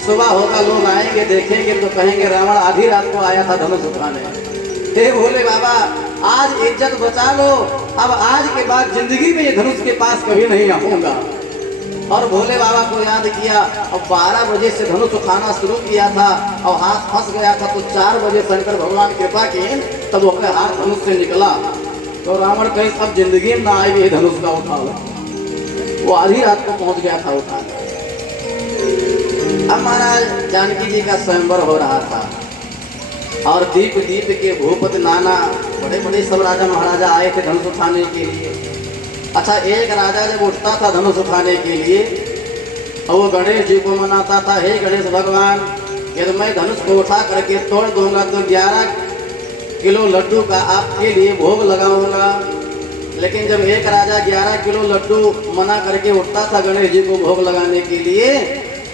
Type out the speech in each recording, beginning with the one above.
सुबह होगा लोग आएंगे देखेंगे तो कहेंगे रावण आधी रात को आया था धनुष उठाने। हे भोले बाबा आज इज्जत बचा लो, अब आज के बाद जिंदगी में ये धनुष के पास कभी नहीं आऊंगा। और भोले बाबा को याद किया और 12 बजे से धनुष उठाना शुरू किया था और हाथ फंस गया था, तो 4 बजे शंकर भगवान कृपा की तब वो हाथ धनुष से निकला। तो रावण कहीं अब जिंदगी में ना आएगी धनुष का उठा लो, वो आधी रात को पहुंच गया था उठा। अब महाराज जानकी जी का स्वयंवर हो रहा था और दीप दीप के भूपति नाना बड़े बड़े सब राजा महाराजा आए थे धनुष उठाने के लिए। अच्छा एक राजा जब उठता था धनुष उठाने के लिए और वो गणेश जी को मनाता था, हे गणेश भगवान यदि मैं धनुष को उठा करके तोड़ दूंगा तो 11 किलो लड्डू का आपके लिए भोग लगाऊंगा। लेकिन जब एक राजा 11 किलो लड्डू मना करके उठता था गणेश जी को भोग लगाने के लिए,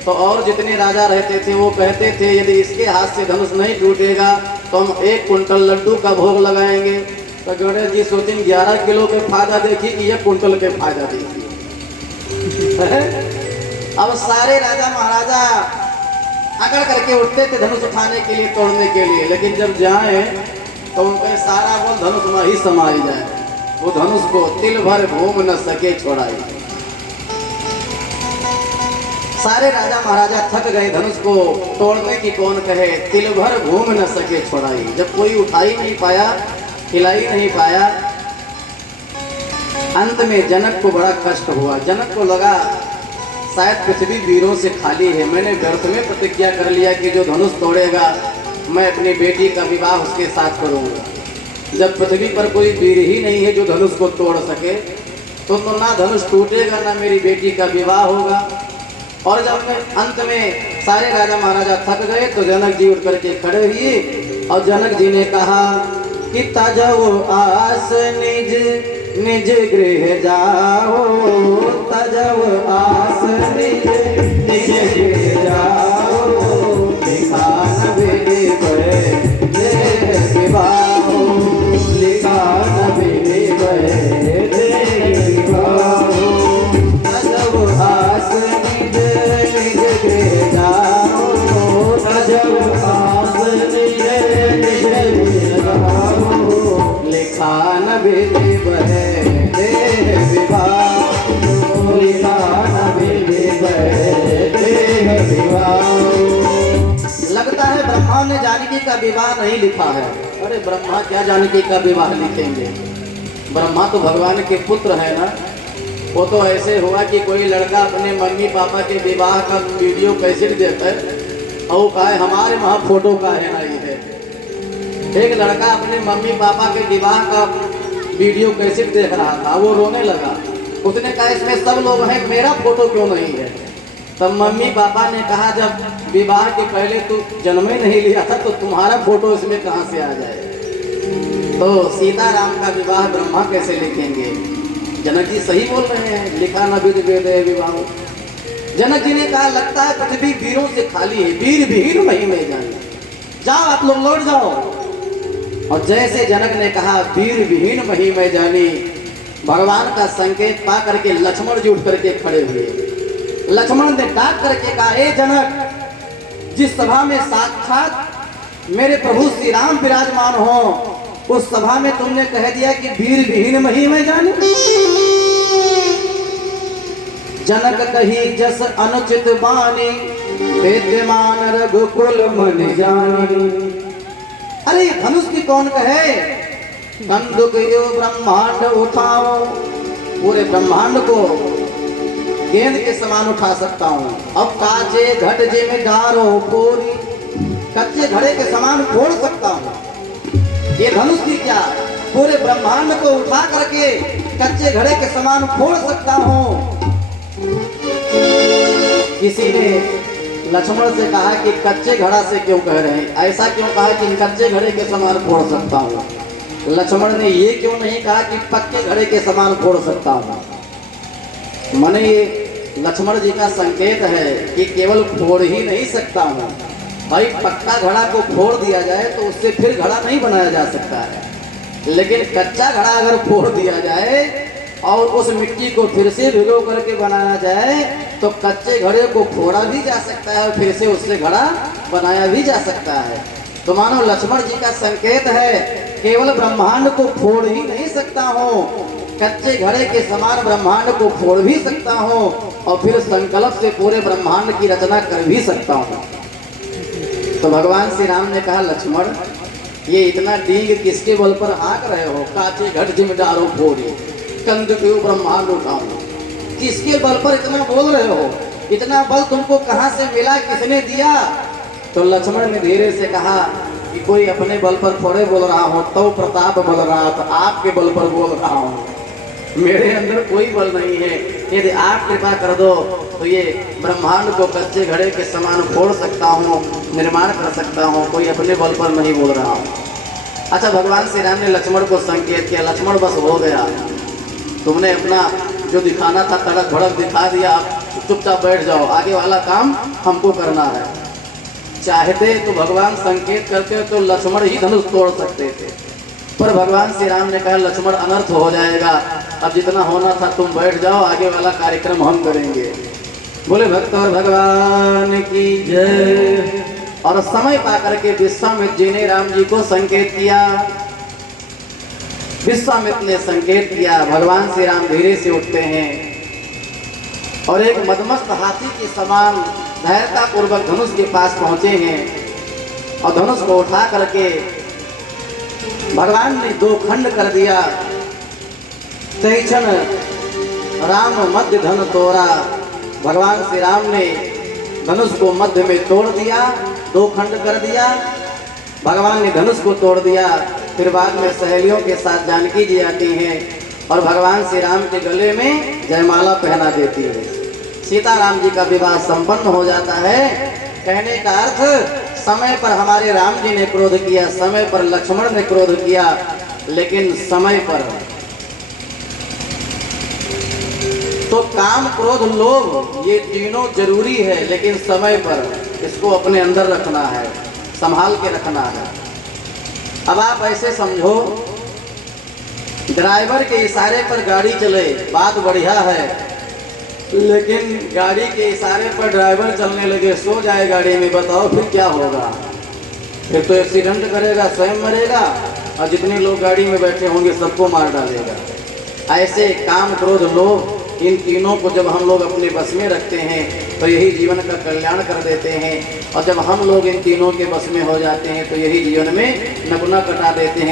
तो और जितने राजा रहते थे वो कहते थे यदि इसके हाथ से धनुष नहीं टूटेगा तो हम 1 कुंटल लड्डू का भोग लगाएंगे। तो गणेश जी सोचें 11 किलो के फायदा देखी कि 1 कुंटल के फायदा देखी। अब सारे राजा महाराजा अकड़ करके उठते थे धनुष उठाने के लिए तोड़ने के लिए, लेकिन जब जाए तो उनका सारा बोल धनुष में ही समाई जाए, वो धनुष को तिल भर घूम न सके छोड़ाई। सारे राजा महाराजा थक गए, धनुष को तोड़ने की कौन कहे, तिल भर घूम न सके छोड़ाई। जब कोई उठा ही नहीं पाया, हिला ही नहीं पाया, अंत में जनक को बड़ा कष्ट हुआ। जनक को लगा शायद पृथ्वी वीरों से खाली है, मैंने व्यर्थ में प्रतिज्ञा कर लिया कि जो धनुष तोड़ेगा मैं अपनी बेटी का विवाह उसके साथ करूंगा। जब पृथ्वी पर कोई वीर ही नहीं है जो धनुष को तोड़ सके तो ना धनुष टूटेगा ना मेरी बेटी का विवाह होगा। और जब अंत में सारे राजा महाराजा थक गए तो जनक जी उठ करके खड़े हुए और जनक जी ने कहा कि तजो आस निज निज गृह जाओ, तजो आस निज निज गृह जाओ, लिखा न बेबे विवाह, लिखा न बेबे विवाह, तजो आस निज निज गृह जाओ, तजो आस निज निज गृह जाओ, लिखा न बेबे लगता है ब्रह्मा ने जानकी का विवाह नहीं लिखा है। अरे ब्रह्मा क्या जानकी का विवाह लिखेंगे, ब्रह्मा तो भगवान के पुत्र है ना। वो तो ऐसे हुआ कि कोई लड़का अपने मम्मी पापा के विवाह का वीडियो कैसेट देखता है और कहा हमारे वहाँ फोटो का है ना ये। एक लड़का अपने मम्मी पापा के विवाह का वीडियो कैसेट देख रहा था, वो रोने लगा। उसने कहा इसमें सब लोग हैं, मेरा फोटो क्यों नहीं है। तब मम्मी पापा ने कहा जब विवाह के पहले तू जन्म ही नहीं लिया था तो तुम्हारा फोटो इसमें कहाँ से आ जाए। तो सीताराम का विवाह ब्रह्मा कैसे लिखेंगे। जनक जी सही बोल रहे हैं, लिखा न विद वेद विवाह। जनक जी ने कहा लगता है पृथ्वी वीरों से खाली है, वीर विहीन वहीं में जाए, जाओ आप लोग लौट जाओ। और जैसे जनक ने कहा वीर विहीन वहीं में जानी, भगवान का संकेत पा करके लक्ष्मण जी उठ करके खड़े हुए। लक्ष्मण ने डाक करके कहा हे जनक, जिस सभा में साक्षात मेरे प्रभु श्री राम विराजमान हो उस सभा में तुमने कह दिया कि वीर विहीन वहीं में जाने। जनक कही जस अनुचित बानी, विद्यमान रघुकुल मन जानी। अरे ये धनुष की कौन कहे, कंदुक यो ब्रह्मांड उठाओ, पूरे ब्रह्मांड को गेंद के समान उठा सकता हूँ। अब काचे घट जे में डारो पूरी, कच्चे घड़े के समान फोड़ सकता हूँ। ये धनुष की क्या, पूरे ब्रह्मांड को उठा करके कच्चे घड़े के समान फोड़ सकता हूँ। किसी ने लक्ष्मण से कहा कि कच्चे घड़ा से क्यों कह रहे हैं, ऐसा क्यों कहा कि कच्चे घड़े के समान फोड़ सकता हूँ। लक्ष्मण ने ये क्यों नहीं कहा कि पक्के घड़े के समान फोड़ सकता हूँ। माने ये लक्ष्मण जी का संकेत है कि केवल फोड़ ही नहीं सकता हूँ भाई, पक्का घड़ा को फोड़ दिया जाए तो उससे फिर घड़ा नहीं बनाया जा सकता है, लेकिन कच्चा घड़ा अगर फोड़ दिया जाए और उस मिट्टी को फिर से भिगो करके बनाया जाए तो कच्चे घड़े को फोड़ा भी जा सकता है और फिर से उससे घड़ा बनाया भी जा सकता है। तो मानो लक्ष्मण जी का संकेत है, केवल ब्रह्मांड को फोड़ ही नहीं सकता हूँ, कच्चे घड़े के समान ब्रह्मांड को फोड़ भी सकता हूँ और फिर संकल्प से पूरे ब्रह्मांड की रचना कर भी सकता हूँ। तो भगवान श्री राम ने कहा, लक्ष्मण ये इतना डींग किसके बल पर हाँक रहे हो? काचे घट जिम्मेदारों फोड़ी कंद क्यों ब्रह्मांड उठाऊं, किसके बल पर इतना बोल रहे हो? इतना बल तुमको कहाँ से मिला, किसने दिया? तो लक्ष्मण ने धीरे से कहा कि कोई अपने बल पर थोड़े बोल रहा हो, तो प्रताप बोल रहा था, आपके बल पर बोल रहा हूँ, मेरे अंदर कोई बल नहीं है। यदि आप कृपा कर दो तो ये ब्रह्मांड को कच्चे घड़े के समान फोड़ सकता हूँ, निर्माण कर सकता हूँ, कोई अपने बल पर नहीं बोल रहा हूँ। अच्छा, भगवान श्री राम ने लक्ष्मण को संकेत किया, लक्ष्मण बस हो गया, तुमने अपना जो दिखाना था तड़क भड़क दिखा दिया, चुपचाप बैठ जाओ, आगे वाला काम हमको करना है। चाहते तो भगवान संकेत करते तो लक्ष्मण ही धनुष तोड़ सकते थे, पर भगवान श्री राम ने कहा लक्ष्मण अनर्थ हो जाएगा, अब जितना होना था तुम बैठ जाओ, आगे वाला कार्यक्रम हम करेंगे। बोले भक्त और भगवान की जय। और समय पाकर के विश्वामित्र जी ने राम जी को संकेत किया, विश्वामित्र ने संकेत किया, भगवान श्री राम धीरे से उठते हैं और एक मदमस्त हाथी के समान धैर्यता पूर्वक धनुष के पास पहुंचे हैं और धनुष को उठा करके भगवान ने दो खंड कर दिया। तैक्षण राम मध्य धन तोड़ा, भगवान श्री राम ने धनुष को मध्य में तोड़ दिया, दो खंड कर दिया, भगवान ने धनुष को तोड़ दिया। फिर बाद में सहेलियों के साथ जानकी जी आती हैं और भगवान श्री राम के गले में जयमाला पहना देती है। सीताराम जी का विवाह संपन्न हो जाता है। कहने का अर्थ, समय पर हमारे राम जी ने क्रोध किया, समय पर लक्ष्मण ने क्रोध किया, लेकिन समय पर तो काम क्रोध लोभ ये तीनों जरूरी है, लेकिन समय पर इसको अपने अंदर रखना है, संभाल के रखना है। अब आप ऐसे समझो, ड्राइवर के इशारे पर गाड़ी चले, बात बढ़िया है, लेकिन गाड़ी के इशारे पर ड्राइवर चलने लगे, सो जाए गाड़ी में, बताओ फिर क्या होगा? फिर तो एक्सीडेंट करेगा, स्वयं मरेगा और जितने लोग गाड़ी में बैठे होंगे सबको मार डालेगा। ऐसे काम क्रोध लोभ इन तीनों को जब हम लोग अपने बस में रखते हैं तो यही जीवन का कल्याण कर देते हैं, और जब हम लोग इन तीनों के बस में हो जाते हैं तो यही जीवन में नगुना कटा देते हैं।